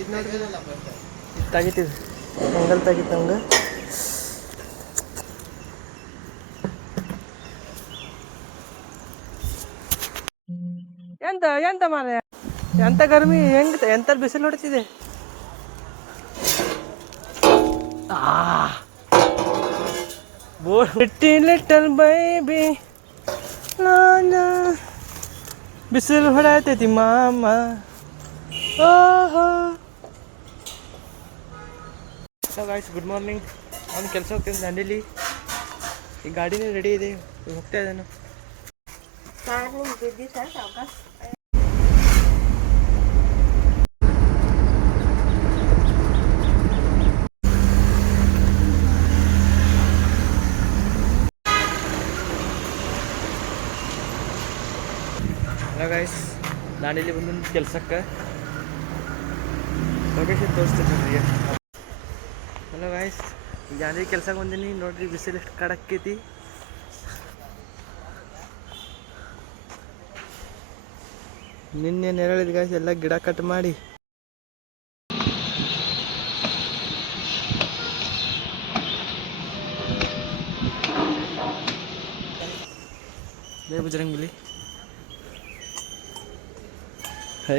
ಇದು ನೋಡ್ರಿ, ಇದು ತಾಗಿತ್ತಿದ್ದು ಮಂಗಲ್ ತಾಗಿತ್ತು ನಮ್ಗೆ. ಎಂತ ಎಂತ ಮಾರ ಎಂತ ಗರ್ಮಿ, ಹೆಂಗ ಎಂತ ಬಿಸಿಲು ಹೊಡ್ತಿದೆ. ಲಿಟಲ್ ಬೈಬಿ ಬಿಸಿಲು ಹೊಡತೈತಿ ಮಾಮ. ಓಹೋ ಗಾಯ್ಸ್, ಗುಡ್ ಮಾರ್ನಿಂಗ್. ಅವ್ನು ಕೆಲಸ ಹೋಗ್ತೀನಿ ದಾಂಡೇಲಿ. ಈ ಗಾಡಿನೇ ರೆಡಿ ಇದೆ, ಹೋಗ್ತಾ ಇದ್ದಾನು. ಹಲೋ ಗೈಸ್, ದಾಂಡೇಲಿ ಬಂದು ಕೆಲ್ಸಕ್ಕೆ ಲೊಕೇಶನ್ ತೋರಿಸ್ತೀನಿ. ಹಲೋ ಗೈಸ್, ದಾಂಡೇಲಿ ಕೆಲ್ಸಕ್ಕೆ ಬಂದೀನಿ. ನೋಡ್ರಿ ಬಿಸಿಲು ಎಷ್ಟು ಕಡಕ್ಕೈತಿ. ನಿನ್ನೆ ನೆರಳಿದ ಗೈಸ್, ಎಲ್ಲ ಗಿಡ ಕಟ್ ಮಾಡಿ ಬಜರಂಗಿಲಿ. ಹೇ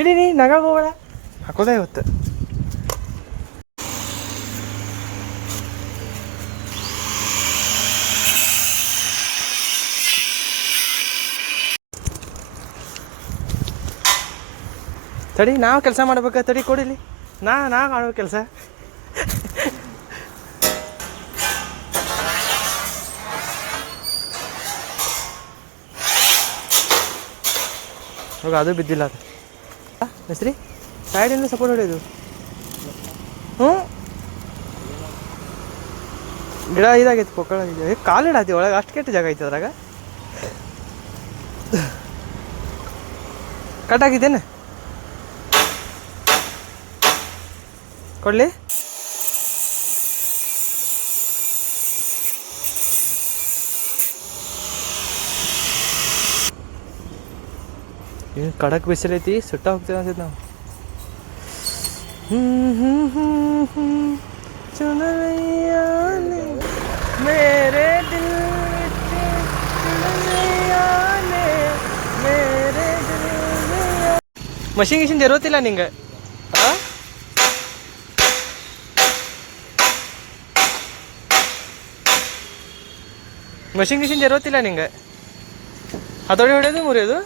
ಇಡೀ ನೀ ನಗಾಗ ಹೋಗಬೇಡ, ಹಾಕೋದೇ ಇವತ್ತು. ತಡಿ, ನಾವು ಕೆಲಸ ಮಾಡ್ಬೇಕ. ತಡಿ ಕೊಡಿಲಿ, ನಾವು ಮಾಡ್ಬೇಕು ಕೆಲಸ. ಹೋಗ, ಅದು ಬಿದ್ದಿಲ್ಲ. ಅದು ಹೆಸ್ರಿ ಸೈಡಿಂದ ಸಪೋರ್ಟ್ ಹೊಡೆಯೋದು. ಗಿಡ ಇದಾಗೈತಿ, ಪೊಕ್ಕಳ ಇದೆ. ಕಾಲು ಇಡಾತಿ ಒಳಗೆ, ಅಷ್ಟು ಕೆಟ್ಟ ಜಾಗ ಐತಿ ಅದ್ರಾಗ. ಕಟ್ಟಾಗಿದ್ದೇನೆ, ಕೊಡ್ಲಿ? ಏನು ಕಡಕ್ ಬಿಸಿಲೈತಿ, ಸುಟ್ಟ ಹೋಗ್ತೀವಿ ಅನ್ಸೈತಿ ನಾವು. ಮೇರೆ ದಿಲ್ ಮಷಿನ್ ಗಿಷಿನ್ ಜರೋತಿಲ್ಲ ನಿಂಗೆ? ಮಷಿನ್ ಗಿಷಿನ್ ಜರೋತಿಲ್ಲ ನಿಂಗೆ? ಹತೋಡಿ ಹೊಡೆಯೋದು ಮುರಿಯೋದು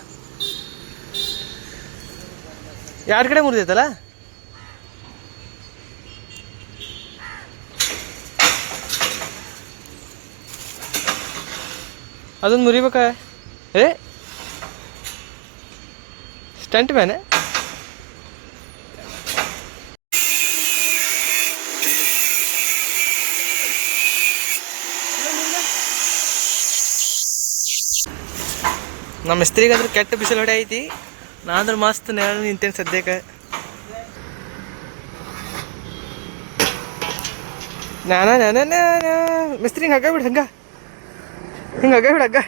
ಎರಡು ಕಡೆ ಮುರಿದೈತಲ್ಲ. ಅದೊಂದು ಮುರಿಬೇಕ. ಸ್ಟಂಟ್ ಮ್ಯಾನೆ. ನಮ್ಮ ಮಿಸ್ತ್ರಿಗಾದ್ರೆ ಕೆಟ್ಟ ಬಿಸಿಲು ಹೊಡೆ ಐತಿ. ನಾಂದ್ರೆ ಮಸ್ತ್ ನೆರಳು ನಿಂತೇನೆ ಸದ್ಯಕ್ಕೆ. ಮಿಸ್ತ್ರಿ ಹಿಂಗೆ ಹಗ್ಗ ಬಿಡು, ಹಿಂಗೆ ಹಗ್ಗ ಬಿಡು, ಹಗ್ಗ.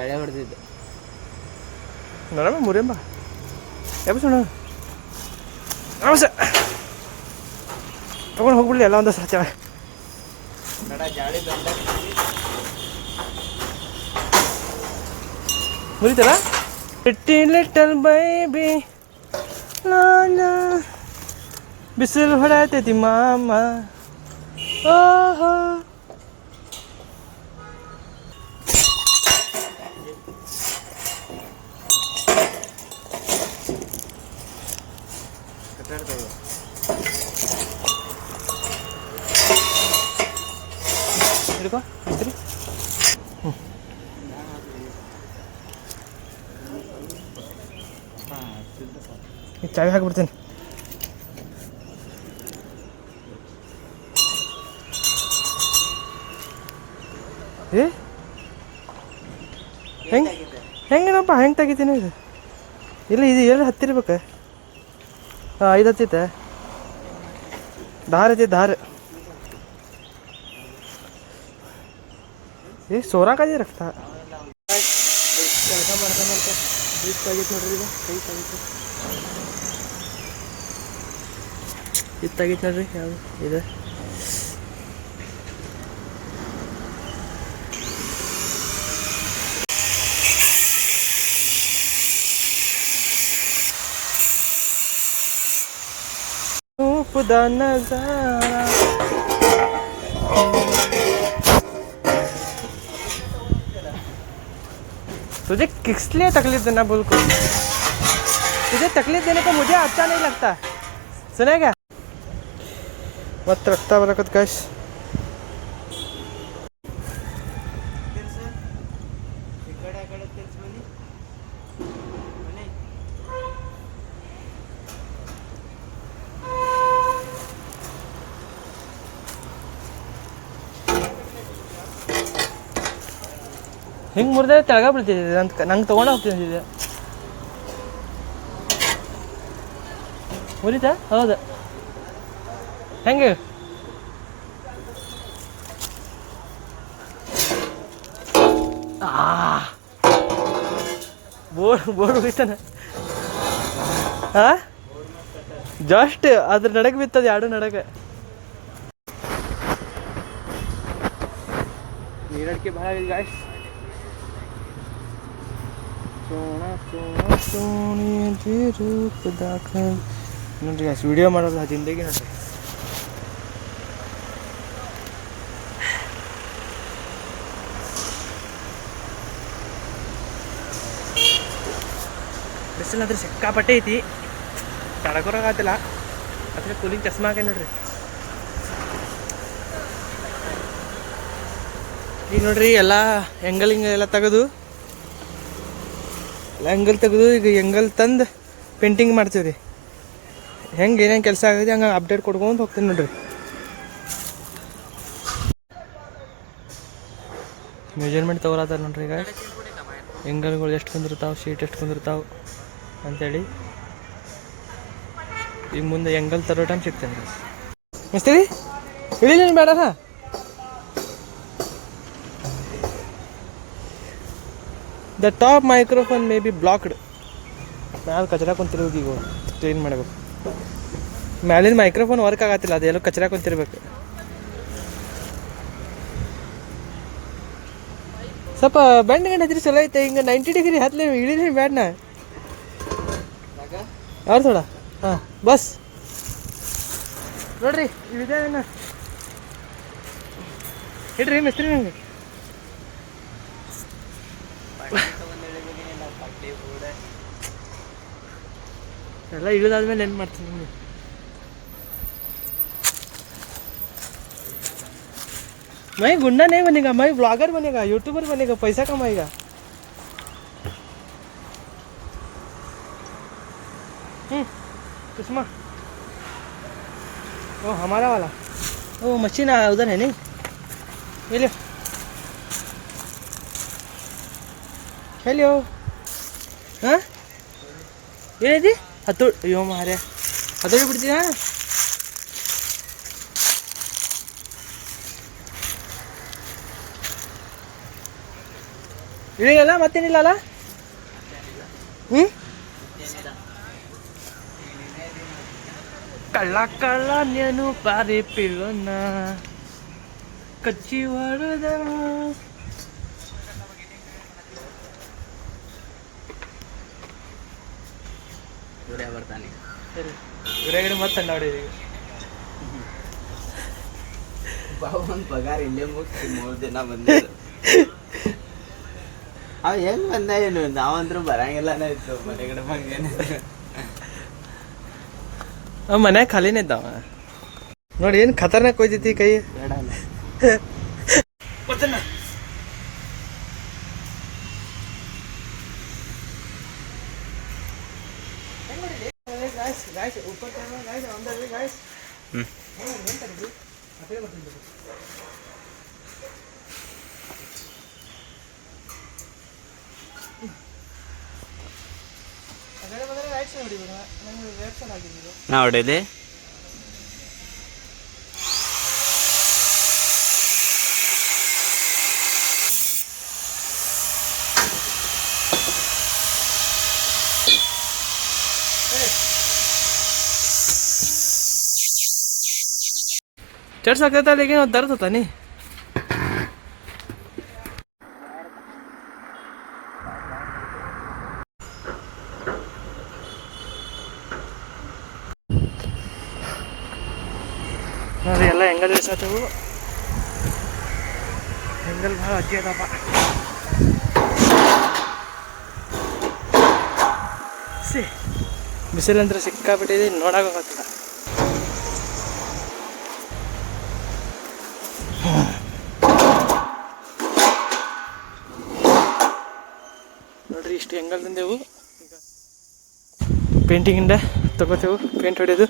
ಎಳೆ ಹೊಡೆದಿದ್ದೆ ನೋಡಮ್ಮ, ಮುರಿಯಂಬ ಎಬ್ಸೋಣ. ಅವಸ ತಗೊಂಡು ಹೋಗ್ಬಿಡ್ಲಿ ಎಲ್ಲ ಒಂದು ಸತ್ಯ. ಮುರಿತಲ್ಲ. ಲಿಟಲ್ ಬೈಬಿ ಬಿಸಿಲು ಹೊಡತೈತಿ ಮಾಮ. ಓಹೋ ಹಿಡ್ಕೋ ಇದ್ರಿ ಈ ಚಾವಿ ಹಾಕ್ಬಿಡ್ತೀನಿ. ಏ ಹೆಂಗೇನಪ್ಪ ಹೆಂಗೆ ತೆಗಿತೀನಿ ಇದು? ಇಲ್ಲ ಇದು ಎಲ್ಲಿ ಹತ್ತಿರ್ಬೇಕು? ಹಾಂ 5 ಹತ್ತೈತೆ. ದಾರ ಐತಿ ದಾರ. ಏ ಸೋರಾಕದಿ ರಕ್ತ ಕೆಲಸ ಮಾಡ್ತಾ ಬೀಚ್ ತೆಗಿತು ನೋಡ್ರಿ. ಇದು ಕೈ ತೆಗಿತು ಇದು ತೆಗಿತು ನೋಡ್ರಿ. ಯಾವುದು ಇದು? खुदा नजारा तुझे किस लिए तकलीफ देना बोल को? तुझे तकलीफ देने को मुझे अच्छा नहीं लगता. सुना क्या? मत रखता बरकत कैश. ಹಿಂಗೆ ಮುರಿದ್ರೆ ತೆಳಗ ಬೀಳ್ತಿದ್ದೆ ಅಂತ ನಂಗೆ ತೊಗೊಂಡು ಹೋಗ್ತಿದ್ದೆ. ಮುರಿತಾ? ಹೌದು. ಹೆಂಗೆ? ಬೋರ್ಡ್ ಹೋಯ್ತಾನ. ಹಾಂ ಜಸ್ಟ್ ಅದ್ರ ನಡಗೆ ಬಿತ್ತದ ಎರಡು ನಡಗೆ. ನೀರಡಿಕೆ ಭಾಳ ಆಗಿದೆ ಗಾಯ್ಸ್. सोना सोना सोनी जी रूप दाखल ನೋಡ್ರಿ ಗಾಯ್ಸ್ ವಿಡಿಯೋ ಮಾಡೋದು ಜಿಂದಗಿ ನೋಡ್ರಿ. ಬಿಸಿಲು ಅಂದ್ರೆ ಸಿಕ್ಕಾಪಟ್ಟೆ ಐತಿ. ತಡಕೊರಾಗತ್ತಿಲ್ಲ ಅದ್ರ ಕೂಲಿಂಗ್ ಚಸ್ಮಾ ಹಾಕಿ ನೋಡ್ರಿ. ಈಗ ನೋಡ್ರಿ ಎಲ್ಲ ಎಂಗಲ್ ಎಲ್ಲ ತೆಗೆದು ಈಗ ಎಂಗಲ್ ತಂದು ಪೇಂಟಿಂಗ್ ಮಾಡ್ತೀವಿ ರೀ. ಹೆಂಗೆ ಏನೇನು ಕೆಲಸ ಆಗಿದೆ ಹಂಗೆ ಅಪ್ಡೇಟ್ ಕೊಡ್ಕೊಂಡು ಹೋಗ್ತೀನಿ ನೋಡ್ರಿ. ಮೆಜರ್ಮೆಂಟ್ ತಗೋತಾರ ನೋಡ್ರಿ. ಈಗ ಎಂಗಲ್ಗಳು ಎಷ್ಟು ಕುಂದಿರ್ತಾವೆ, ಶೀಟ್ ಎಷ್ಟು ಕುಂದಿರ್ತಾವೆ ಅಂಥೇಳಿ ಈಗ ಮುಂದೆ ಎಂಗಲ್ ತರೋ ಟೈಮ್ ಸಿಗ್ತೇನೆ ರೀ. ಮಿಸ್ತ್ರಿ ಇಳಿಲೇನು ಬೇಡ. The top microphone may be blocked. ಮ್ಯಾಲೆ ಕಚರ ಕುಂತಿರ್ಬೇಕು. ಈಗ ಕ್ಲೀನ್ ಮಾಡಬೇಕು. ಮ್ಯಾಲಿನ ಮೈಕ್ರೋಫೋನ್ ವರ್ಕ್ ಆಗತ್ತಿಲ್ಲ, ಅದೆಲ್ಲೋ ಕಚರ ಕುಂತಿರ್ಬೇಕು. ಸ್ವಲ್ಪ ಬೆಂಡ್ ಗಂಡು ಹತ್ತಿರ ಚಲೋ ಐತೆ. ಹಿಂಗೆ 90 ಡಿಗ್ರಿ ಹತ್ತಲೇ ಇಳಿಲಿ ಬ್ಯಾಡ್ನ ಅವ್ರು ಥೋಡ. ಹಾಂ ಬಸ್ ನೋಡ್ರಿ ಇದೇನ ಇಡ್ರಿ ಮಿಸ್ತ್ರಿ ನಂಗೆ. ಎಲ್ಲ ಇಳಿದಾದ್ಮೇಲೆ ಏನು ಮಾಡ್ತೀನಿ ನಿಮಗೆ? मैं गुंडा नहीं बनेगा, मैं ब्लॉगर बनेगा, यूट्यूबर बनेगा, पैसा कमाएगा. चश्मा वो हमारा वाला वो मशीन उधर है नहीं. ये लो हेलो. हाँ ಏನಿದೆ ಹತ್ತು ಅಯ್ಯೋ ಮಾರ್ಯ ಹತ್ತೋಡಿ ಬಿಡ್ತೀನ. ಇಳಿಯಲ್ಲ ಮತ್ತೇನಿಲ್ಲ ಅಲ್ಲ. ಕಳ್ಳ ಕಳ್ಳ ನೇನು ಪಾರಿ ಪಿಳ್ಳನ ಕಚ್ಚಿ ಹೊಡೆದ. ಬರ್ತಾನೆ ಗಿಡಗಡೆ ಮತ್ತೆ ನೋಡಿದೀವಿ. ಬಾಬನ್ ಪಗಾರ ಇಲ್ಲೇ ಮುಗಿಸಿ 3 ದಿನ ಬಂದಿದ್ದು. ಅವ ಹೆಂಗ್ ಬಂದ ಏನು ನಾವಂದ್ರೂ ಬರಂಗಿಲ್ಲನೇ ಇತ್ತು ಮನೆಗಡೆ ಬಂಗೇನಿದ್ರು. ಅವ ಮನ್ಯಾಗ ಖಾಲಿನೇ ಇದ್ದಾವ ನೋಡಿ. ಏನು ಖತರ್ನಾಕ್ ಹೋಯ್ತೈತಿ ಕೈ. ನಾ ಹೊಡೆದೆ. चढ़ सकता था लेकिन वो दर्द होता नहीं. ನೋಡಿ ಎಲ್ಲ ಹೆಂಗಲ್ ಇಳಿಸತ್ತವು. ಹೆಂಗಲ್ ಭಾಳ ಅಜ್ಜಿ ಅದಪ್ಪ. ಬಿಸಿಲಂದ್ರೆ ಸಿಕ್ಕಾಬಿಟ್ಟಿದೆ, ನೋಡೋಕ್ಕಾಗತ್ತಿಲ್ಲ. ನೋಡ್ರಿ ಇಷ್ಟು ಹೆಂಗಲ್ ತಂದೆವು. ಈಗ ಪೇಂಟಿಂಗಿಂದ ತಗೋತೇವು, ಪೇಂಟ್ ಹೊಡೆಯೋದು.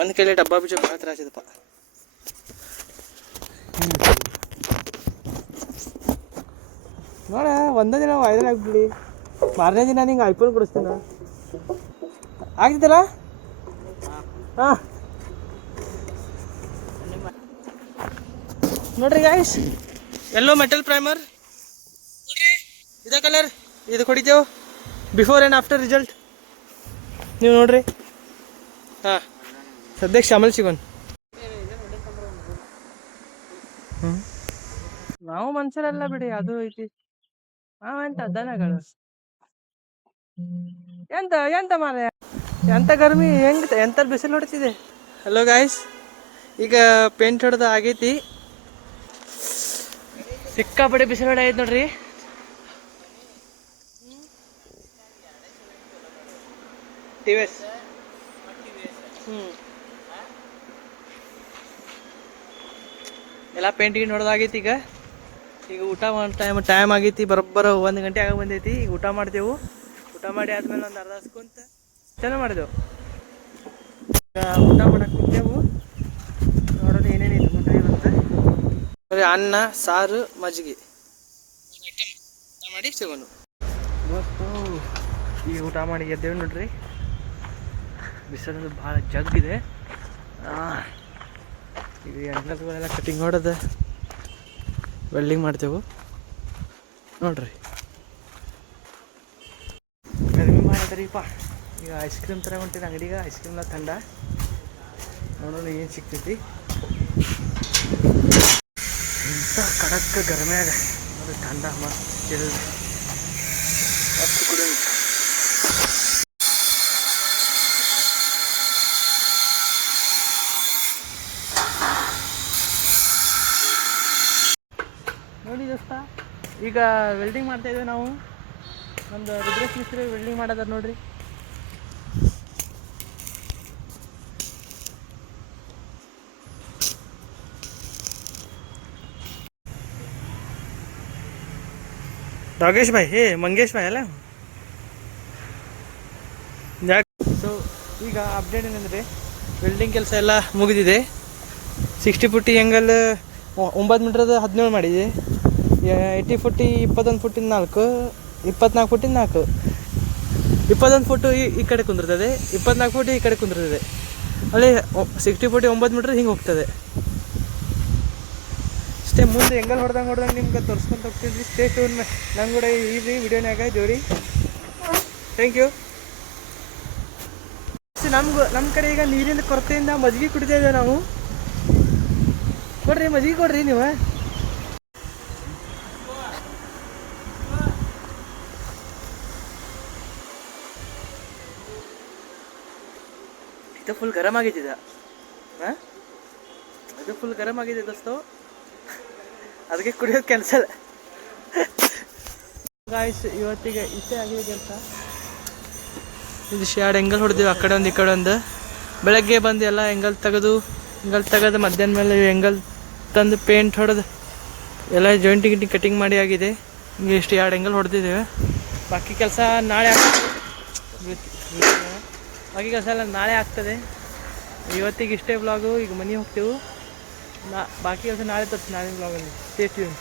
ಒಂದು ಕೈಲಿ ಡಬ್ಬ ಬೀಜ ಭಾಳ ತ್ರಾಸ ಇದಪ್ಪ. ನೋಡ ಒಂದೇ ದಿನ ವೈರಲ್ ಆಗಿಬಿಡ್ಲಿ, ಮಾರನೇ ದಿನ ನಿಂಗೆ ಐಫೋನ್ ಕೊಡಿಸ್ತೀನ. ಆಗ್ತಿದ್ದಲ್ಲ? ಹಾಂ ನೋಡ್ರಿ ಗಾಯ್ಸ್, ಎಲ್ಲೋ ಮೆಟಲ್ ಪ್ರೈಮರ್ ನೋಡ್ರಿ, ಇದೇ ಕಲರ್. ಇದಕ್ಕೆ ಹೊಡಿತೇವೆ ಬಿಫೋರ್ ಆ್ಯಂಡ್ ಆಫ್ಟರ್ ರಿಸಲ್ಟ್. ನೀವು ನೋಡ್ರಿ. ಹಾಂ ಸದ್ಯಕ್ಕೆ ಶಾಮಲ್ ಸಿಗೋಣ. ನಾವು ಮನುಷ್ಯರೆಲ್ಲ ಬಿಡಿ, ಅದು ಐತಿ. ಎಂತ ದನಗಳು, ಎಂತ ಎಂತ ಮಾರ, ಎಂತ ಗರ್ಮಿ, ಹೆಂಗೆ ಎಂತ ಬಿಸಿಲು ಹೊಡಿತಿದೆ. ಹಲೋ ಗಾಯ್ಸ್, ಈಗ ಪೇಂಟ್ ಹೊಡೆದ ಆಗೈತಿ. ಸಿಕ್ಕಾಪಟ್ಟೆ ಬಿಸಿಲು ಹೊಡೆಯೈತೆ ನೋಡ್ರಿ. ಟಿವಿಎಸ್ ಎಲ್ಲ ಪೇಂಟಿಂಗ್ ಹೊಡೆದಾಗೈತಿ. ಈಗ ಊಟ ಮಾಡೋ ಟೈಮ್ ಆಗೈತಿ. ಬರೋಬ್ಬರ 1 ಗಂಟೆ ಆಗ ಬಂದೈತಿ. ಈಗ ಊಟ ಮಾಡ್ತೇವೆ. ಊಟ ಮಾಡಿ ಆದ್ಮೇಲೆ ಒಂದು ಅರ್ಧ ಕುಂತ ಚೆನ್ನಾಗಿ ಮಾಡಿದೆವು. ಈಗ ಊಟ ಮಾಡಕ್ಕೆ ಕುಂತೇವು. ನೋಡೋಣ ಏನೇನಿದೆ ಊಟ ಇವತ್ತು. ಅನ್ನ, ಸಾರು, ಮಜ್ಜಿಗೆ ಊಟ ಮಾಡಿ ಸಿಗೋನು. ಇವತ್ತು ಈಗ ಊಟ ಮಾಡಿ ಎದ್ದೇವೆ ನೋಡ್ರಿ. ಬಿಸಿಲು ಭಾಳ ಜಗ್ಗಿದೆ. ಈಗ ಎಣ್ಣೆಗಳೆಲ್ಲ ಕಟಿಂಗ್ ಹೊಡೆದ ವೆಲ್ಡಿಂಗ್ ಮಾಡ್ತೇವೆ ನೋಡ್ರಿ. ಕಡಿಮೆ ಮಾಡಿದ್ರಿಪ್ಪ. ಈಗ ಐಸ್ ಕ್ರೀಮ್ ಥರ ಹೊಂಟಿದೆ ಅಂಗಡಿಗೆ. ಐಸ್ ಕ್ರೀಮ್ನ ಥಂಡ ನೋಡೋಣ ಏನು ಸಿಗ್ತೈತಿ. ಇಂಥ ಕಡಕ್ ಗರಮ್ಯಾಗ ನೋಡಿ, ಥಂಡ ಮಸ್ತ್ ಚಿಲ್ ಮಸ್ತ್ ಕುಡಿ. ನೋಡಿ ದೋಸ್ತ, ಈಗ ವೆಲ್ಡಿಂಗ್ ಮಾಡ್ತಾ ಇದ್ದೇವೆ ನಾವು. ಒಂದು ರುದ್ರೇಶ್ ಮಿಸ್ತ್ರಿ ವೆಲ್ಡಿಂಗ್ ಮಾಡೋದಾರ ನೋಡ್ರಿ. ರಾಗೇಶ್ ಭಾಯ್, ಮಂಗೇಶ್ ಭಾಯ್ ಅಲ್ಲ. ಸೊ ಈಗ ಅಪ್ಡೇಟ್ ಏನಂದರೆ, ವೆಲ್ಡಿಂಗ್ ಕೆಲಸ ಎಲ್ಲ ಮುಗಿದಿದೆ. 60 ಫುಟ್ ಆ್ಯಂಗಲ್ 9 ಮೀಟ್ರದ 17 ಮಾಡಿದೆ. 80 ಫುಟ್ 21 ಫುಟ್ಟಿಂದ 4, 24 ಫುಟ್ಟಿಂದ 4. 21 ಫುಟ್ಟು ಈ ಕಡೆ ಕುಂದಿರ್ತದೆ, 24 ಫುಟ್ ಈ ಕಡೆ ಕುಂದಿರ್ತದೆ. ಅಲ್ಲಿ 60 ಫುಟ್ 9 ಮೀಟ್ರ್ ಹಿಂಗೆ ಹೋಗ್ತದೆ ಅಷ್ಟೇ. ಮುಂದೆ ಹೆಂಗಲ್ ಹೊಡೆದಂಗೆ ನಿಮ್ಗೆ ತೋರಿಸ್ಕೊಂತ ಹೋಗ್ತಿದ್ವಿ. Stay tune. ನಂಗೆ ಕೂಡ ಈ ವಿಡಿಯೋನಾಗ ಇದ್ದೀವಿ. Thank you. ನಮ್ಮ ಕಡೆ ಈಗ ನೀರಿನ ಕೊರತೆಯಿಂದ ಮಜ್ಜಿಗೆ ಕುಡಿತಾ ಇದ್ದೇವೆ ನಾವು. ಕೊಡ್ರಿ ಮಜ್ಜಿಗೆ ಕೊಡ್ರಿ ನೀವು. ಇದು ಫುಲ್ ಗರಮ್ ಆಗಿದ್ದ. ಹಾಂ, ಇದು ಫುಲ್ ಗರಮ್ ಆಗಿದೆ ದೋಸ್ತು, ಅದಕ್ಕೆ ಕುಡಿಯೋದು ಕ್ಯಾನ್ಸಲ್. ಗಾಯ್ಸ್, ಇವತ್ತಿಗೆ ಇಷ್ಟೇ ಆಗಿದೆ ಕೆಲಸ. ಇದು 2 ಎಂಗಲ್ ಹೊಡೆದಿವಿ, ಆ ಕಡೆ ಒಂದು ಈ ಕಡೆ ಒಂದು. ಬೆಳಗ್ಗೆ ಬಂದು ಎಲ್ಲ ಎಂಗಲ್ ತೆಗೆದು ಮಧ್ಯಾಹ್ನ ಮೇಲೆ ಎಂಗಲ್ ತಂದು ಪೇಂಟ್ ಹೊಡೆದು ಎಲ್ಲ ಜಾಯಿಂಟಿಂಗ್ ಕಟಿಂಗ್ ಮಾಡಿ ಆಗಿದೆ. ಹಿಂಗೆ ಇಷ್ಟು 2 ಎಂಗಲ್ ಹೊಡೆದಿದ್ದೇವೆ. ಬಾಕಿ ಕೆಲಸ ನಾಳೆ ಎಲ್ಲ ನಾಳೆ ಆಗ್ತದೆ. ಇವತ್ತಿಗೆ ಇಷ್ಟೇ ವ್ಲಾಗು. ಈಗ ಮನೆಗೆ ಹೋಗ್ತೇವೆ. ಬಾಕಿ ಕೆಲಸ ನಾಳೆ ತೋರಿಸಿ, ನಾಳೆ ವ್ಲಾಗಲ್ಲಿ. Stay tune.